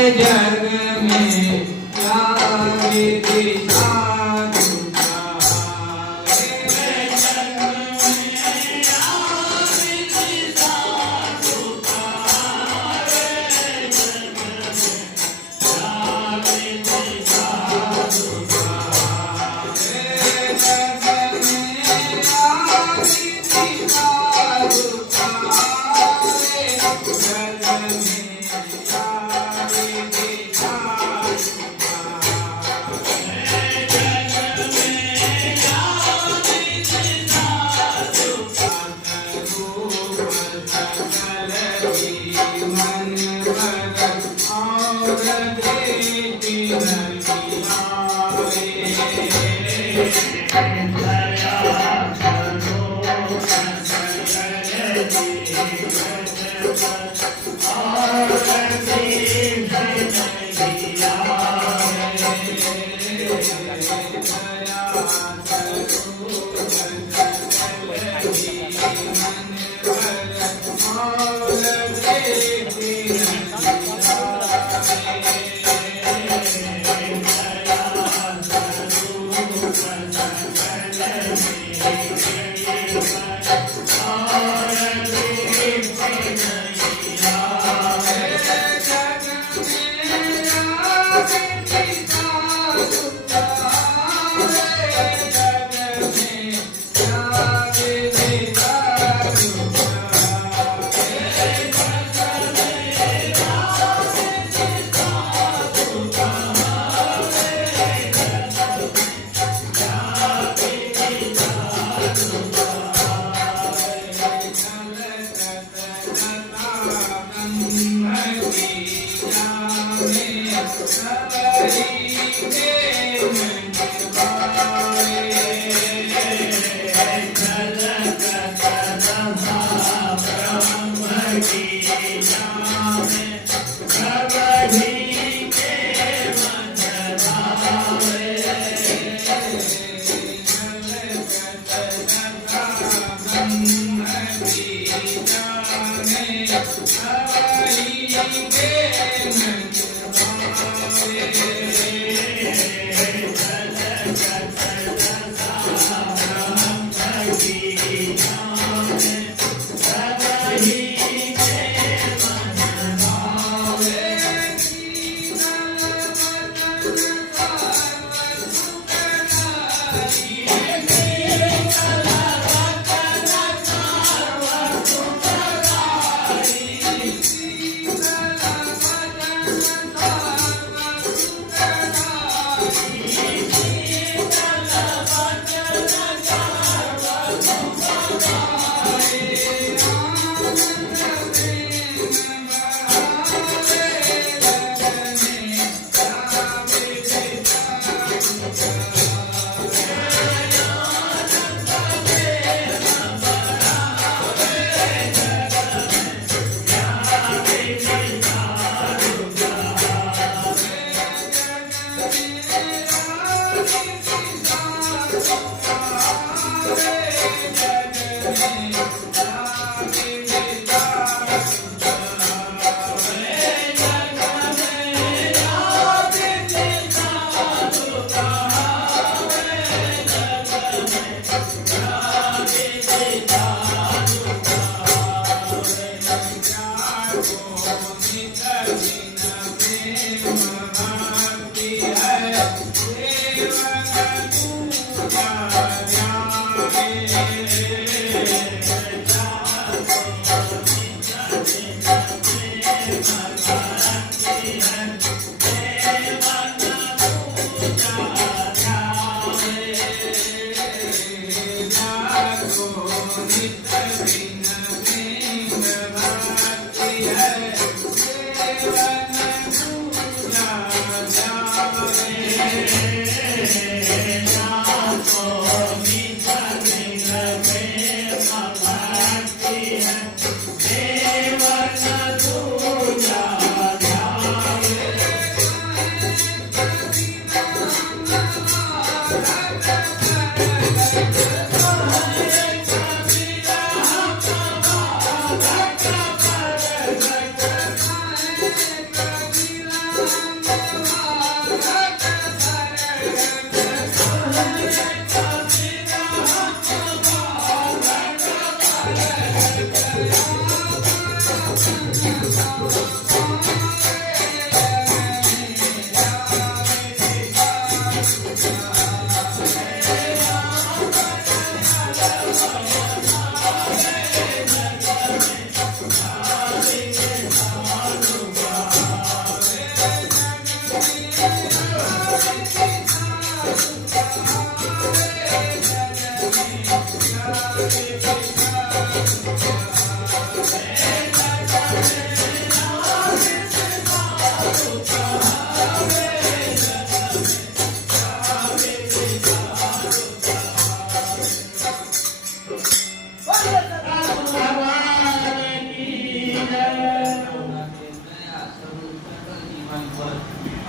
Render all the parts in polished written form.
जग में क्या विधि साधु पावे, जग में क्या विधि साधु पावे, जग में क्या विधि साधु पावे, जग में क्या विधि साधु पावे, जग में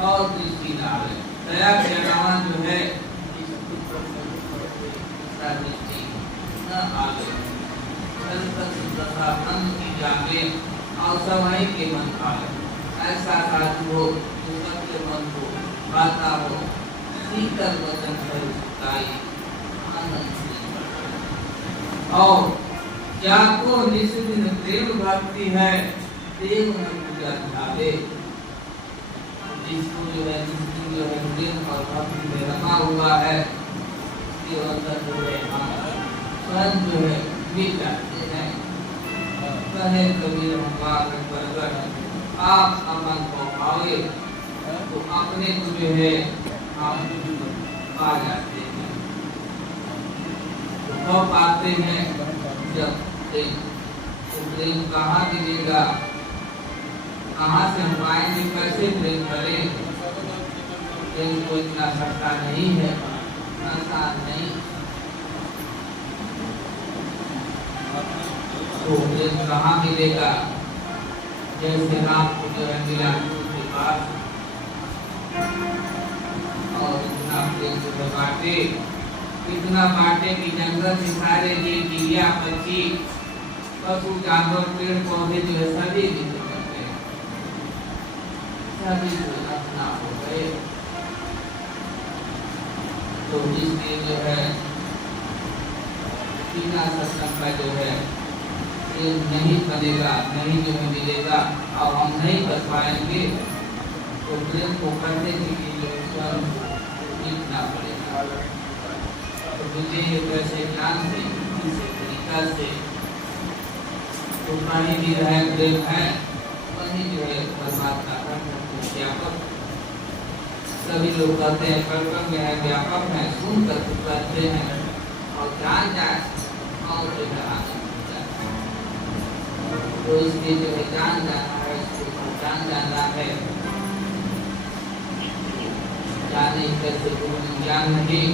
और दृष्टि डाले दया के अलावा जो है दृष्टि न आवे तथा मन की जागे और सवाई के मन आवे ऐसा साधु हो जो सबके मन को बाता हो शीतल वचन है आनंद और जाको निष्दिन प्रेम भक्ति है देव न पूजा ध्यावे जिसको जो है प्रेम और भक्ति में रमा हुआ है ये अंदर जो है स्वयं जो है मिट जाते हैं कहे कबीर भगवान प्रगट आप अमन को पावे तो अपने को जो है आप पा जाते हैं तो कब पाते हैं जब प्रेम तो प्रेम कहाँ मिलेगा कहाँ से हम पाएंगे कैसे प्रेम करें प्रेम को इतना सस्ता नहीं है आसान नहीं तो प्रेम कहाँ मिलेगा जैसे राम को जो है मिला के पास और इतना प्रेम जो है बांटे इतना बांटे कि जंगल से सारे जीव चिड़िया पक्षी पशु जानवर पेड़ पौधे जो है सभी सभी अपना हो गए तो इसलिए जो है बिना सत्संग का जो है प्रेम नहीं बनेगा नहीं जो है मिलेगा और हम नहीं कर पाएंगे तो प्रेम को करने के लिए जो स्वयं सीखना पड़ेगा तो मुझे वैसे ज्ञान से किसी तरीका से तो कहीं भी रहे प्रेम है वही जो है परमात्मा व्यापक सभी लोग कहते हैं कल्पन में है व्यापक है सुन कर कहते हैं और जान जाए और जो है तो इसलिए जो है जान जाना है इसको जान जाना है जाने कैसे गुरु ज्ञान नहीं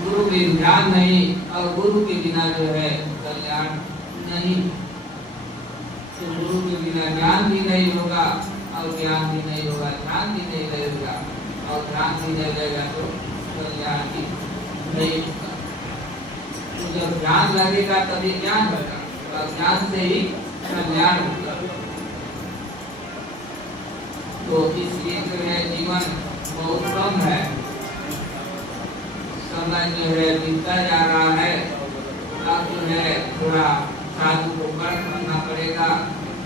गुरु के ज्ञान नहीं और गुरु के बिना जो है कल्याण नहीं तो गुरु के बिना ज्ञान भी नहीं होगा और ज्ञान भी नहीं होगा ध्यान भी नहीं रहेगा और ध्यान भी नहीं रहेगा तो कल्याण भी नहीं होगा तो जब ध्यान लगेगा तभी ज्ञान होगा और ज्ञान से ही कल्याण होगा तो इसलिए जो है जीवन बहुत कम है समय जो है बीतता जा रहा है अब जो है थोड़ा साधु को कर्म करना पड़ेगा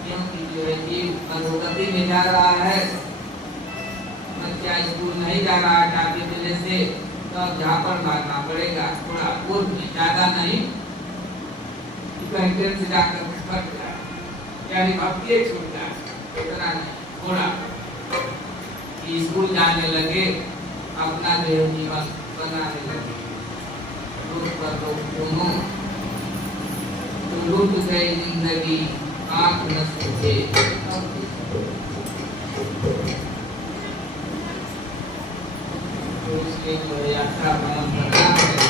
क्योंकि जो है जीव अधोगति में जा रहा है बच्चा स्कूल नहीं जा रहा है टापी वजह से तो झापड़ मारना पड़ेगा थोड़ा पूर्व में ज्यादा नहीं कहीं से जाकर फट जाए यानी भक्ति छूट जाए इतना नहीं थोड़ा स्कूल जाने लगे अपना जो जीवन बनाने लगे तो लूट गई जिंदगी आंख न सूझे तो इसलिए जो है यात्रा भ्रमण करना है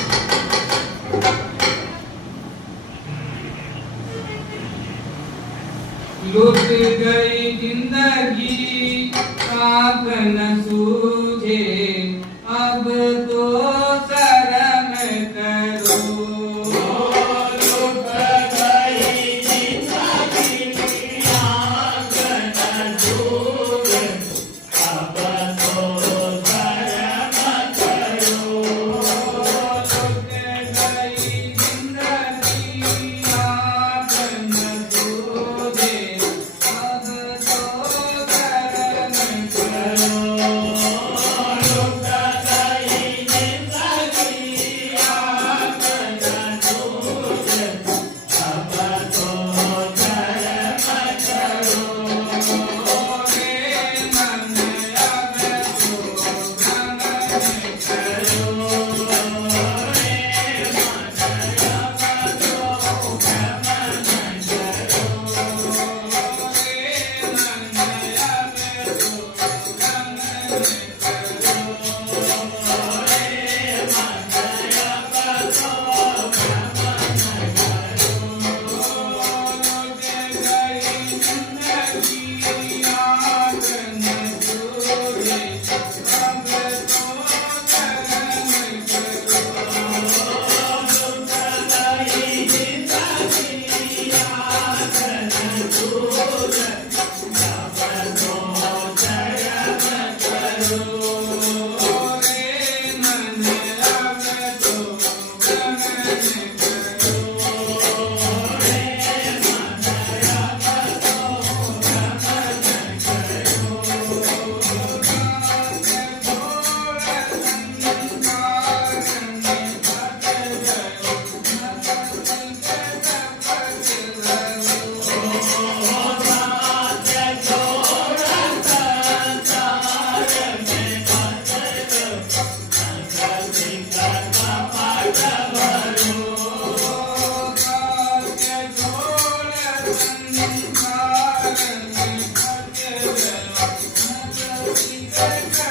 लूट गई जिंदगी आंख न सूझे अब तो शर्म करो लूट गई जिंदगी आंख न सूझे अब Thank you.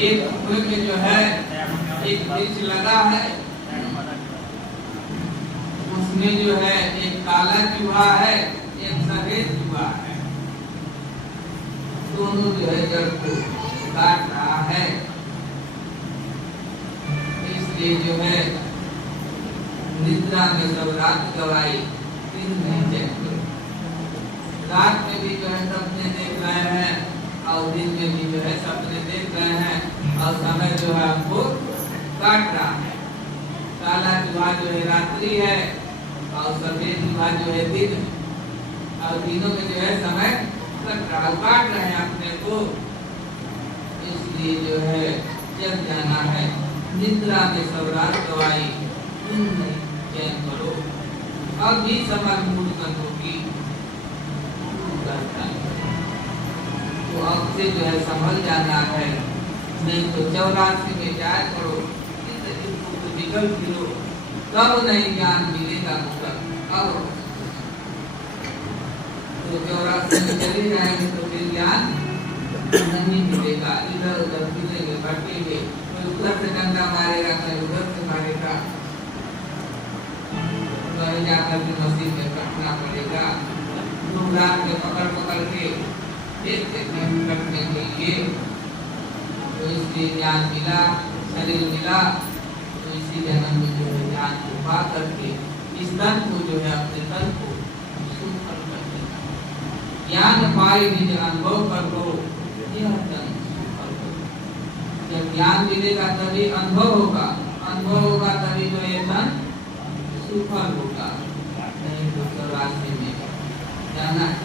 एक कुएं में जो है एक वृक्ष लगा है, उसमें जो है एक काला चूहा है, एक सफेद चूहा है, दोनों जो है जड़ को काट रहा है। इसलिए जो है निद्रा में सब रात गवाई, दिन में जगते। रात में भी जो है सपने देख रहे हैं और दिन में भी जो है सपने देख रहे हैं और समय जो है हमको काट रहा है। काला चूहा जो है रात्रि है और सफेद चूहा जो है दिन है, और तीनों में जो है समय कट रहा, काट रहे हैं अपने को। इसलिए जो है जग जाना है, निद्रा में सब रात गवाई, तुम नहीं चैन करो, अब भी समर मूड करो की करता है। तो अब से जो है संभल जाना है, नहीं तो 84 में जाए करो, विकल्प लो, तब नहीं ज्ञान मिलेगा मुझक। अब तो 84 में चले जाएंगे तो फिर ज्ञान नहीं मिलेगा, इधर उधर फिरेंगे भटकेंगे, कोई उधर से डंडा मारेगा, कोई उधर से मारेगा, तो जाकर के मस्जिद में कटना पड़ेगा। लोग रात में पकड़ पकड़ के देखते हैं कटने के लिए। तो इसलिए ज्ञान मिला, शरीर मिला, तो इसी जन्म में जो है ज्ञान को पा करके इस तन को जो है अपने तन को सुखल कर देना। ज्ञान पाए निज अनुभव कर लो, यह तन सुखल हो। जब ज्ञान मिलेगा तभी अनुभव होगा, अनुभव होगा तभी जो ये तन सुखल होगा। नहीं तो 84 में जाना है।